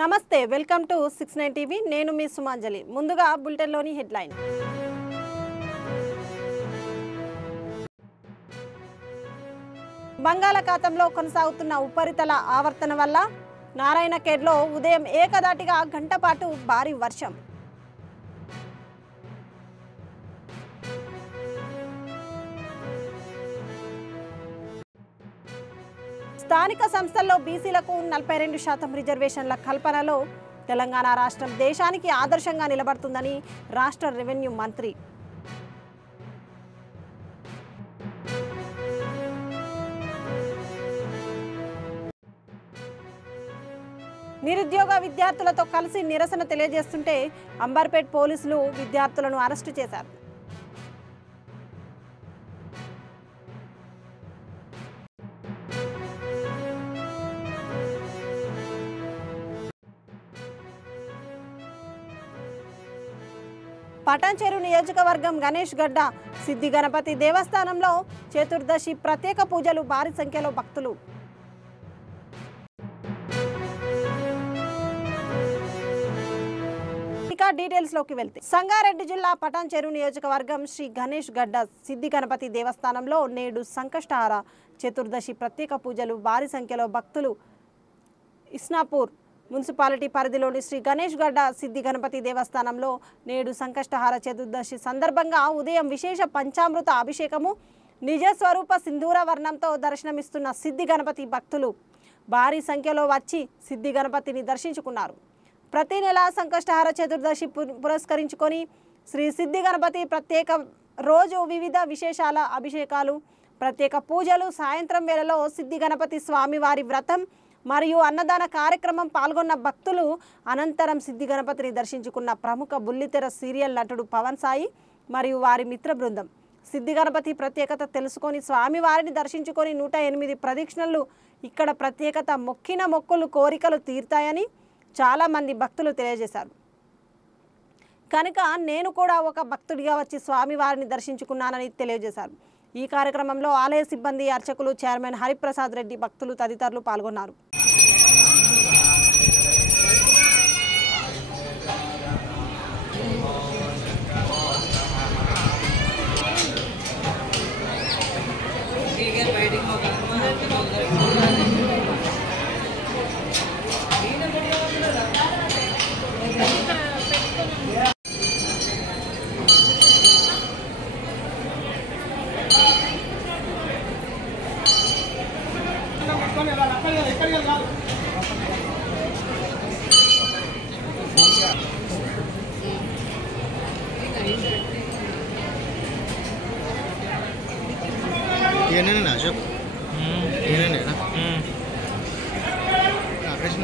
నమస్తే welcome to 69 TV నేను మీ సుమాంజలి ముందుగా బులెటిన్ లోని హెడ్లైన్ బంగాళాఖాతంలో కొనసాగుతున్న ఉపరితల ఆవర్తన వల్ల నారాయణఖేడ్లో ఉదయం ఏకధాటిగా గంట పాటు భారీ వర్షం స్థానిక సంస్థల్లో బీసీలకు 42% రిజర్వేషన్ల కల్పనలో తెలంగాణ రాష్ట్రం దేశానికి ఆదర్శంగా నిలబడుతుందని రాష్ట్ర రెవెన్యూ మంత్రి నిరుద్యోగ విద్యార్థులతో కలిసి నిరసన తెలియజేస్తుంటే అంబర్పేట్ పోలీసులు విద్యార్థులను అరెస్టు చేశారు. పటాన్చెరు నియోజకవర్గం గణేష్ గడ్డ సిద్ధి గణపతి దేవస్థానంలో చతుర్దశి ప్రత్యేక పూజలు భారీ సంఖ్యలో భక్తులు. ఇక డీటెయిల్స్ లోకి వెళ్తే సంగారెడ్డి జిల్లా పటాన్చెరు నియోజకవర్గం శ్రీ గణేష్ గడ్డ సిద్ధి గణపతి దేవస్థానంలో నేడు సంకష్టహార చతుర్దశి ప్రత్యేక పూజలు భారీ సంఖ్యలో భక్తులు. ఇస్నాపూర్ మున్సిపాలిటీ పరిధిలోని శ్రీ గణేష్ గడ్డ సిద్ధి గణపతి దేవస్థానంలో నేడు సంకష్టహార చతుర్దశి సందర్భంగా ఉదయం విశేష పంచామృత అభిషేకము నిజస్వరూప సింధూర వర్ణంతో దర్శనమిస్తున్న సిద్ధి గణపతి భక్తులు భారీ సంఖ్యలో వచ్చి సిద్ధి గణపతిని దర్శించుకున్నారు. ప్రతి నెల సంకష్టహార చతుర్దశి పురస్కరించుకొని శ్రీ సిద్ధి గణపతి ప్రత్యేక రోజు వివిధ విశేషాల అభిషేకాలు ప్రత్యేక పూజలు సాయంత్రం వేళలో సిద్ధి గణపతి స్వామివారి వ్రతం మరియు అన్నదాన కార్యక్రమం పాల్గొన్న భక్తులు అనంతరం సిద్ధి గణపతిని దర్శించుకున్న ప్రముఖ బుల్లితెర సీరియల్ నటుడు పవన్ సాయి మరియు వారి మిత్ర బృందం. సిద్ధి గణపతి ప్రత్యేకత తెలుసుకొని స్వామివారిని దర్శించుకొని 108 ప్రదక్షిణలు ఇక్కడ ప్రత్యేకత మొక్కిన మొక్కులు కోరికలు తీరుతాయని చాలామంది భక్తులు తెలియజేశారు. కనుక నేను కూడా ఒక భక్తుడిగా వచ్చి స్వామివారిని దర్శించుకున్నానని తెలియజేశారు. ఈ కార్యక్రమంలో ఆలయ సిబ్బంది అర్చకులు చైర్మన్ హరిప్రసాద్ రెడ్డి భక్తులు తదితరులు పాల్గొన్నారు. ना अशोक ना ऑपरेशन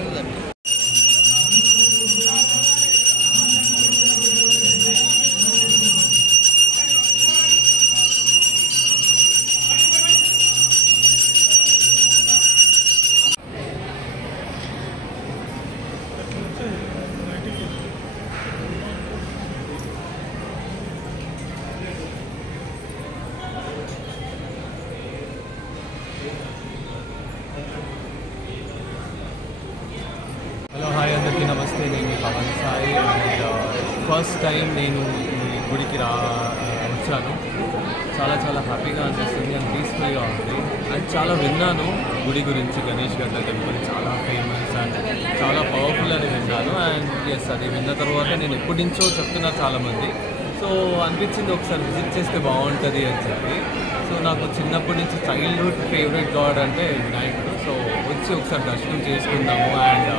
హలో హాయ్ అందరికీ నమస్తే. నేను Pavan Sai and first time నేను ఈ గుడికి వచ్చాను. చాలా చాలా హ్యాపీగా అనిపిస్తుంది అండ్ పీస్ఫుల్గా ఉంది. అండ్ చాలా విన్నాను గుడి గురించి. గణేష్ గడ్డ టెంపుల్ చాలా ఫేమస్ అండ్ చాలా పవర్ఫుల్ అని విన్నాను. అండ్ ఎస్, అది విన్న తర్వాత నేను ఎప్పటి నుంచో చెప్తున్నా చాలామంది. సో అనిపించింది ఒకసారి విజిట్ చేస్తే బాగుంటుంది అని చెప్పి. సో నాకు చిన్నప్పటి నుంచి చైల్డ్హుడ్ ఫేవరెట్ గాడ్ అంటే వినాయకుడు. సో వచ్చి ఒకసారి దర్శనం చేసుకుందాము. అండ్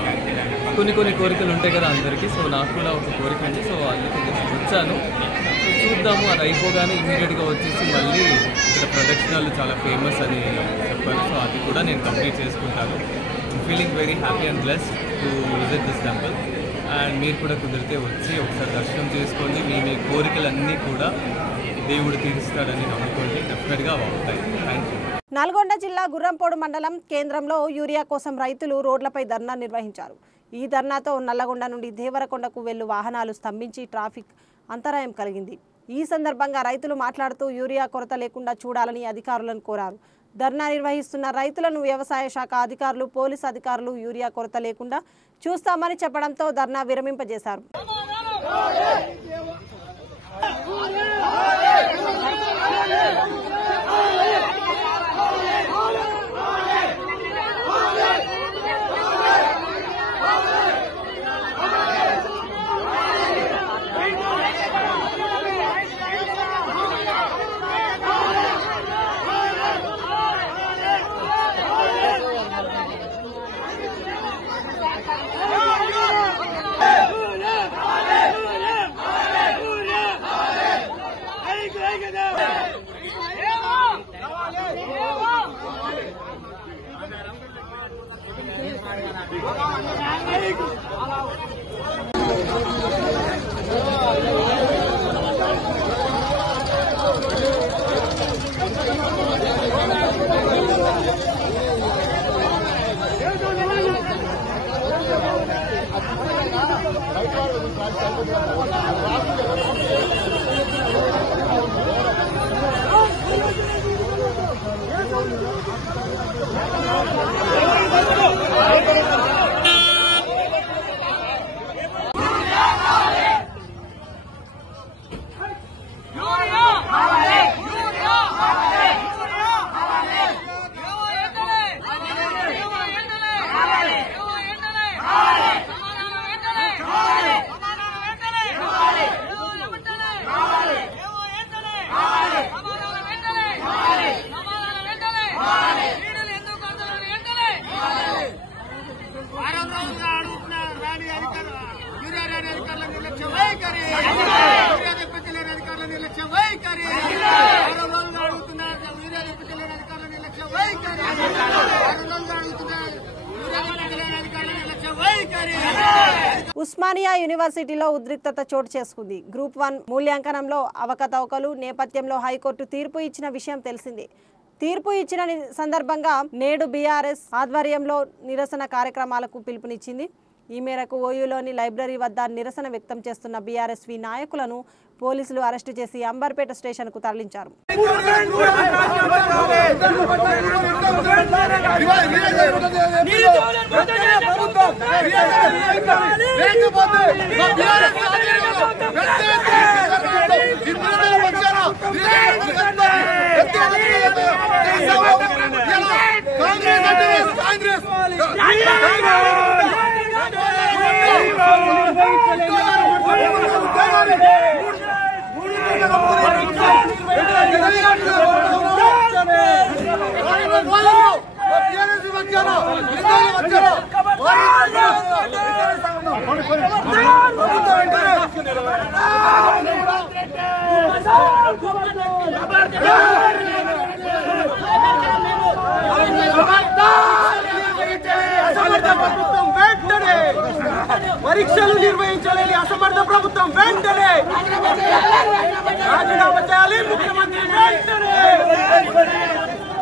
కొన్ని కోరికలు ఉంటాయి కదా అందరికీ. సో నాకు కూడా ఒక కోరిక ఉంది. సో అందుకే వచ్చాను. సో చూద్దాము. అది అయిపోగానే ఇమీడియట్గా వచ్చేసి మళ్ళీ ఇక్కడ ప్రదక్షిణాలు చాలా ఫేమస్ అని చెప్పారు. సో అది కూడా నేను కంప్లీట్ చేసుకుంటాను. Feeling very happy and blessed to visit this temple. And మీరు కూడా కుదిరితే వచ్చి ఒకసారి దర్శనం చేసుకోండి. మీ కోరికలన్నీ కూడా దేవుడు తీరుస్తాడని నమ్ముకోండి. డెఫినెట్గా బాగుంటాయి. Thank you. నల్గొండ జిల్లా గుర్రంపోడు మండలం కేంద్రంలో యూరియా కోసం రైతులు రోడ్లపై ధర్నా నిర్వహించారు. ఈ ధర్నాతో నల్లగొండ నుండి దేవరకొండకు వెళ్ళు వాహనాలు స్తంభించి ట్రాఫిక్ అంతరాయం కలిగింది. ఈ సందర్భంగా రైతులు మాట్లాడుతూ యూరియా కొరత లేకుండా చూడాలని అధికారులను కోరారు. ధర్నా నిర్వహిస్తున్న రైతులను వ్యవసాయ శాఖ అధికారులు, పోలీసు అధికారులు యూరియా కొరత లేకుండా చూస్తామని చెప్పడంతో ధర్నా విరమింపజేశారు. ఉస్మానియా యూనివర్సిటీలో ఉద్రిక్తత చోటు చేసుకుంది. గ్రూప్ 1 మూల్యాంకనంలో అవకతవకలు నేపథ్యంలో హైకోర్టు తీర్పు ఇచ్చిన విషయం తెలిసిందే. తీర్పు ఇచ్చిన సందర్భంగా నేడు బీఆర్ఎస్ ఆధ్వర్యంలో నిరసన కార్యక్రమాలకు పిలుపునిచ్చింది. ఈ మేరకు ఓయూలోని లైబ్రరీ వద్ద నిరసన వ్యక్తం చేస్తున్న బీఆర్ఎస్వి నాయకులను పోలీసులు అరెస్టు చేసి అంబర్పేట స్టేషన్కు తరలించారు. పరీక్షలు నిర్వహించలేని అసమర్థ ప్రభుత్వం వెంటనే రాజీనామా చేయాలి. ముఖ్యమంత్రి వెంటనే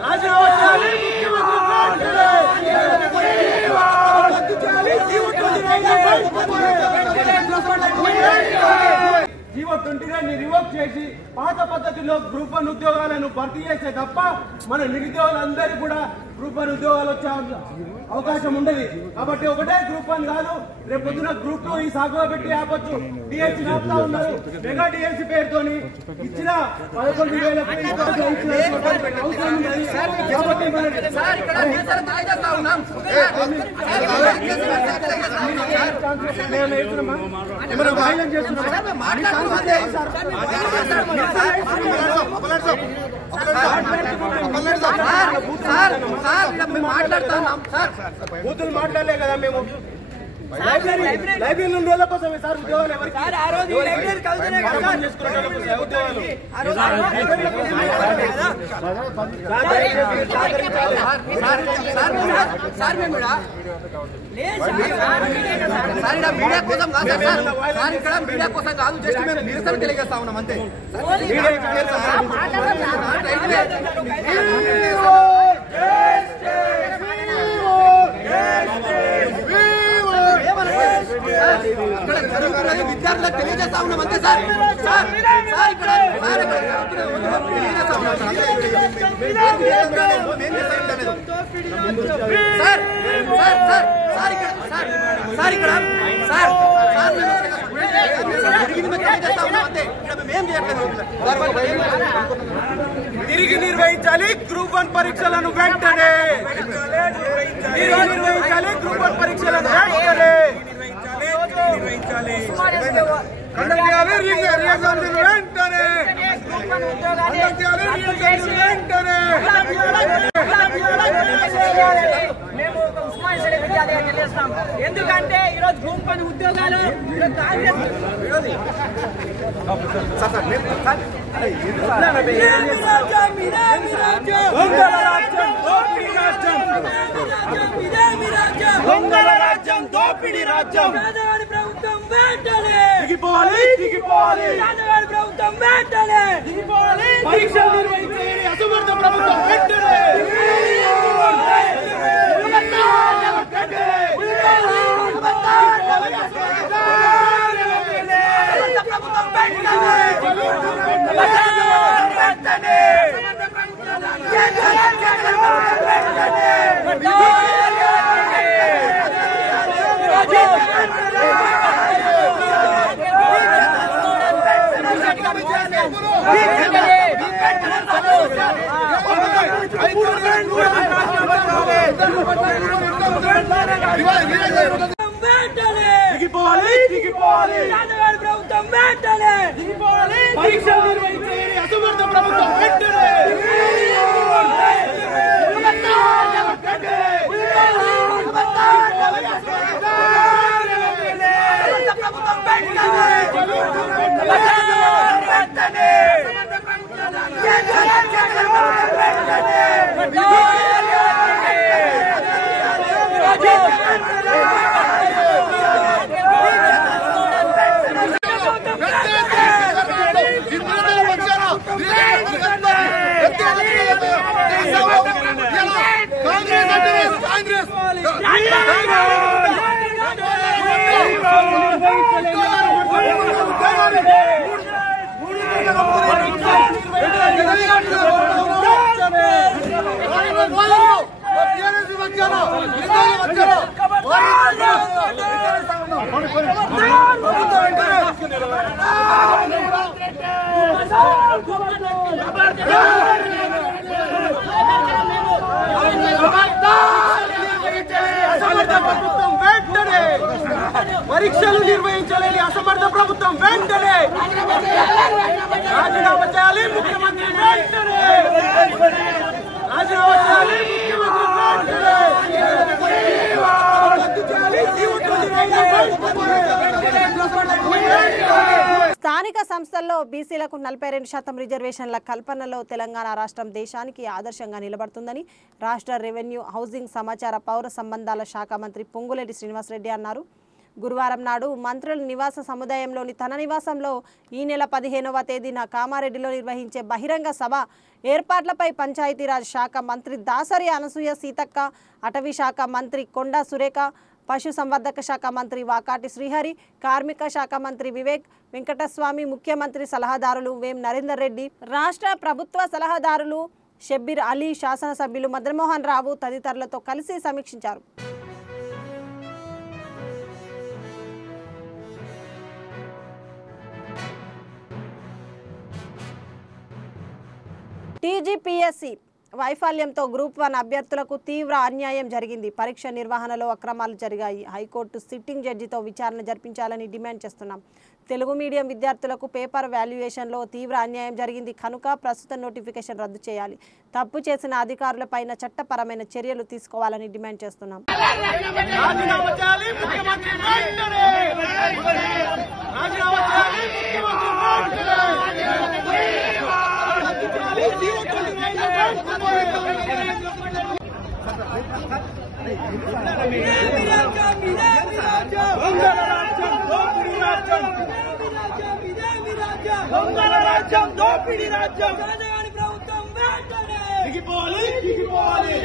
రాజీనామా చేయాలి. జీవో 29 రివోక్ చేసి పాత పద్ధతిలో గ్రూప్ 1 ఉద్యోగాలను భర్తీ చేసే తప్ప మన నిరుద్యోగులందరూ కూడా గ్రూప్ 1 ఉద్యోగాలు వచ్చే అవకాశం ఉండదు. కాబట్టి ఒకటే గ్రూప్ 1 కాదు, రేపు పొద్దున గ్రూప్ 2 ఈ సాగులో పెట్టి ఆపచ్చు. డిఎస్సీ ఆపుతా ఉన్నారు. మెగా డిఎస్సీ పేరుతో ఇచ్చిన 11,000 బూతులు మాట్లాడలే కదా మేము. లైబ్రరీ 2 రోజుల కోసమే సార్ ఉద్యోగాలు ఎవరికి మీడియా కోసం కాదు, ఇక్కడ మీడియా కోసం కాదు, జస్ట్ మేము నిరసన తెలియజేస్తా ఉన్నాం అంతే. విద్యార్థులకు తెలియజేస్తా ఉన్నాం అంతే సార్. తిరిగి నిర్వహించాలి గ్రూప్ 1 పరీక్షలను వెంటనే. నిర్వహించాలి గ్రూప్ 1 పరీక్షలను వెంటనే. మేము ఉస్మానియా విద్యార్థిగా తెలియజేస్తాం. ఎందుకంటే ఈరోజు గ్రూప్ 1 ఉద్యోగాలు దోపిడీ రాజ్యం ప్రభుత్వం వెంటనే దిగిపోవాలి. ప్రభుత్వం వెంటనే పరీక్షలు నిర్వహించే అసమర్థ ప్రభుత్వం వెంటనే. దిగిపోవాలి. ప్రభుత్వం వెంటనే పరీక్షలు నిర్వహించే అసమర్థ ప్రభుత్వం వెంటనే. పరీక్షలు నిర్వహించలేని అసమర్థ ప్రభుత్వం వెంటనే రాజీనామా చేయాలి. ముఖ్యమంత్రి వెంటనే రాజీనామా చేయాలి. స్థానిక సంస్థల్లో బీసీలకు 42% రిజర్వేషన్ల కల్పనలో తెలంగాణ రాష్ట్రం దేశానికి ఆదర్శంగా నిలబడుతుందని రాష్ట్ర రెవెన్యూ, హౌసింగ్, సమాచార, పౌర సంబంధాల శాఖ మంత్రి పొంగులేటి శ్రీనివాసరెడ్డి అన్నారు. గురువారం నాడు మంత్రుల నివాస సముదాయంలోని తన నివాసంలో ఈ నెల 15వ తేదీన కామారెడ్డిలో నిర్వహించే బహిరంగ సభ ఏర్పాట్లపై పంచాయతీరాజ్ శాఖ మంత్రి దాసరి అనసూయ సీతక్క, అటవీ శాఖ మంత్రి కొండా సురేఖ, పశు సంవర్ధక శాఖ మంత్రి వాకాటి శ్రీహరి, కార్మిక శాఖ మంత్రి వివేక్ వెంకటస్వామి, ముఖ్యమంత్రి సలహాదారులు వేం నరేందర్ రెడ్డి, రాష్ట్ర ప్రభుత్వ సలహాదారులు షబ్బీర్ అలీ, శాసనసభ్యులు మదన్మోహన్ రావు తదితరులతో కలిసి సమీక్షించారు. టీజీపీఎస్సీ వైఫల్యంతో గ్రూప్ 1 అభ్యర్థులకు తీవ్ర అన్యాయం జరిగింది. పరీక్ష నిర్వహణలో అక్రమాలు జరిగాయి. హైకోర్టు సిట్టింగ్ జడ్జితో విచారణ జరిపించాలని డిమాండ్ చేస్తున్నాం. తెలుగు మీడియం విద్యార్థులకు పేపర్ వాల్యుయేషన్లో తీవ్ర అన్యాయం జరిగింది కనుక ప్రస్తుత నోటిఫికేషన్ రద్దు చేయాలి. తప్పు చేసిన అధికారులపైన చట్టపరమైన చర్యలు తీసుకోవాలని డిమాండ్ చేస్తున్నాం. దిగిపోవాలి.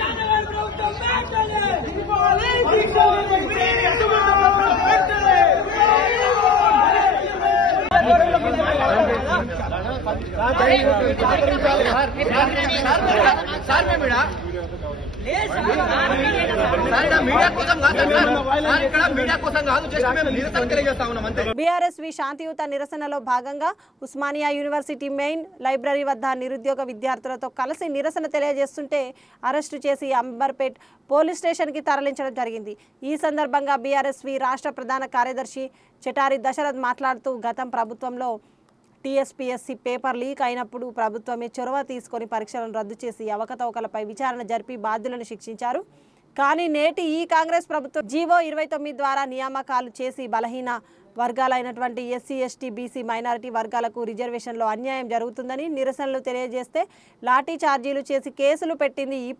బీఆర్ఎస్వి శాంతియుత నిరసనలో భాగంగా ఉస్మానియా యూనివర్సిటీ మెయిన్ లైబ్రరీ వద్ద నిరుద్యోగ విద్యార్థులతో కలిసి నిరసన తెలియజేస్తుంటే అరెస్టు చేసి అంబర్పేట్ పోలీస్ స్టేషన్కి తరలించడం జరిగింది. ఈ సందర్భంగా బీఆర్ఎస్వి రాష్ట్ర ప్రధాన కార్యదర్శి చెటారి దశరథ్ మాట్లాడుతూ గతం ప్రభుత్వంలో టీఎస్పీఎస్సీ పేపర్ లీక్ అయినప్పుడు ప్రభుత్వమే చొరవ తీసుకొని పరీక్షలను రద్దు చేసి అవకతవకలపై విచారణ జరిపి బాధ్యులను శిక్షించారు. కానీ నేటి ఈ కాంగ్రెస్ ప్రభుత్వం జీవో 29 ద్వారా నియామకాలు చేసి బలహీన వర్గాలైనటువంటి ఎస్సీ ఎస్టీ బీసీ మైనారిటీ వర్గాలకు రిజర్వేషన్లో అన్యాయం జరుగుతుందని నిరసనలు తెలియజేస్తే లాఠీ చార్జీలు చేసి కేసులు పెట్టింది ఈ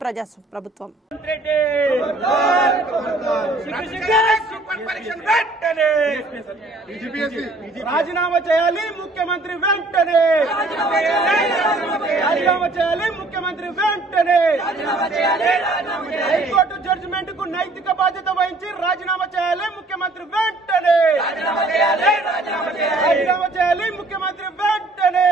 ప్రభుత్వం. రాజీనామా చేయాలి ముఖ్యమంత్రి వెంటనే, రాజీనామా చేయాలి ముఖ్యమంత్రి వెంటనే. హైకోర్టు జడ్జిమెంట్ కు నైతిక బాధ్యత వహించి రాజీనామా చేయాలి ముఖ్యమంత్రి వెంటనే, రాజీనామా చేయాలి ముఖ్యమంత్రి వెంటనే.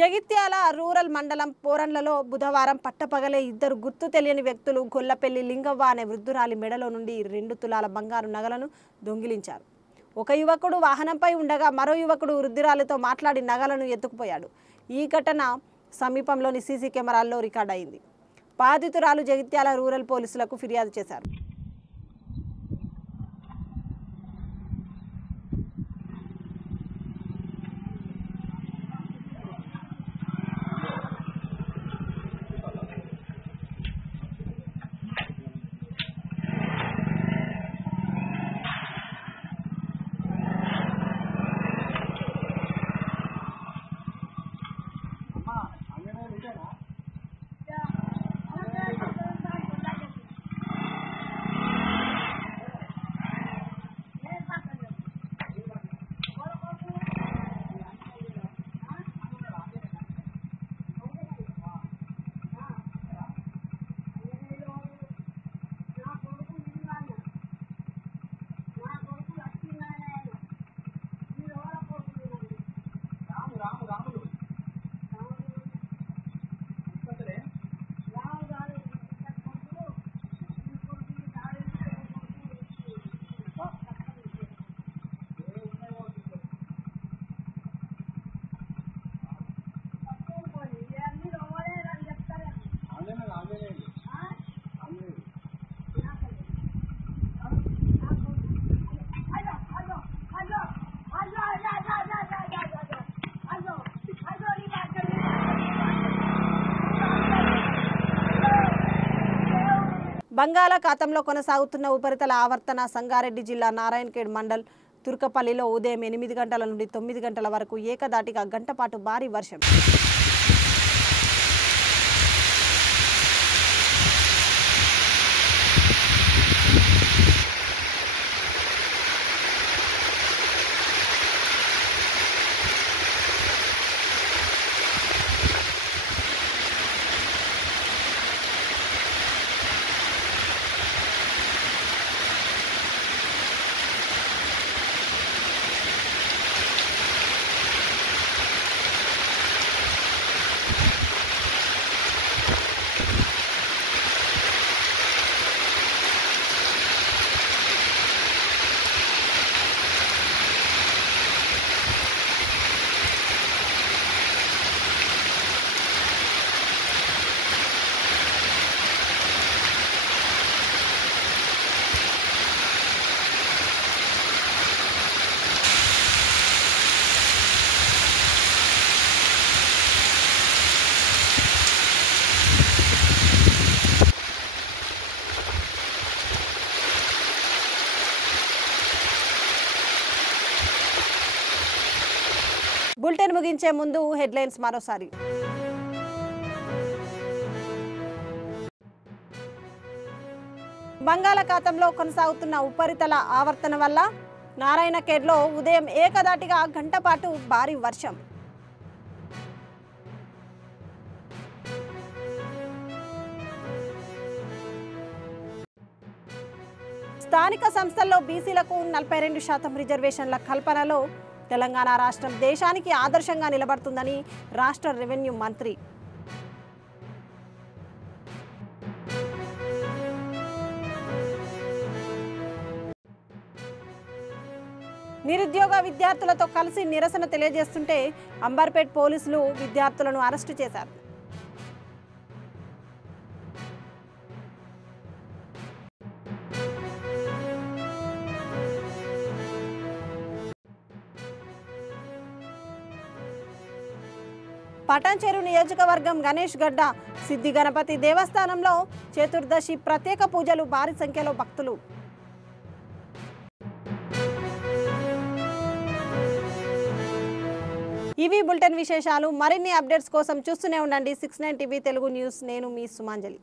జగిత్యాల రూరల్ మండలం పోరన్లలో బుధవారం పట్టపగలే ఇద్దరు గుర్తు తెలియని వ్యక్తులు గొల్లపెల్లి లింగవ్వ అనే వృద్ధురాలి మెడలో నుండి 2 తులాల బంగారు నగలను దొంగిలించారు. ఒక యువకుడు వాహనంపై ఉండగా మరో యువకుడు వృద్ధురాలితో మాట్లాడి నగలను ఎత్తుకుపోయాడు. ఈ ఘటన సమీపంలోని సీసీ కెమెరాల్లో రికార్డ్ అయింది. బాధితురాలు జగిత్యాల రూరల్ పోలీసులకు ఫిర్యాదు చేశారు. బంగాళాఖాతంలో కొనసాగుతున్న ఉపరితల ఆవర్తన సంగారెడ్డి జిల్లా నారాయణఖేడ్ మండల్ తుర్కపల్లిలో ఉదయం 8 గంటల నుండి 9 గంటల వరకు ఏకదాటిగా గంటపాటు భారీ వర్షం. బులెటిన్ ముగించే ముందు హెడ్లైన్స్ మరోసారి. బంగాళాఖాతంలో కొనసాగుతున్న ఉపరితల ఆవర్తన వల్ల నారాయణఖేడ్లో ఉదయం ఏకదాటిగా గంటపాటు భారీ వర్షం. స్థానిక సంస్థల్లో బీసీలకు 42% రిజర్వేషన్ల కల్పనలో తెలంగాణ రాష్ట్రం దేశానికి ఆదర్శంగా నిలబడుతుందని రాష్ట్ర రెవెన్యూ మంత్రి నిరుద్యోగ విద్యార్థులతో కలిసి నిరసన తెలియజేస్తుంటే అంబర్పేట్ పోలీసులు విద్యార్థులను అరెస్టు చేశారు. పటాన్చెరు నియోజకవర్గం గణేష్ గడ్డ సిద్ధి గణపతి దేవస్థానంలో చతుర్దశి ప్రత్యేక పూజలు భారీ సంఖ్యలో భక్తులు. ఇవి బులెటిన్ విశేషాలు. మరిన్ని అప్డేట్స్ కోసం చూస్తూనే ఉండండి 69 టీవీ తెలుగు న్యూస్. నేను మీ సుమాంజలి.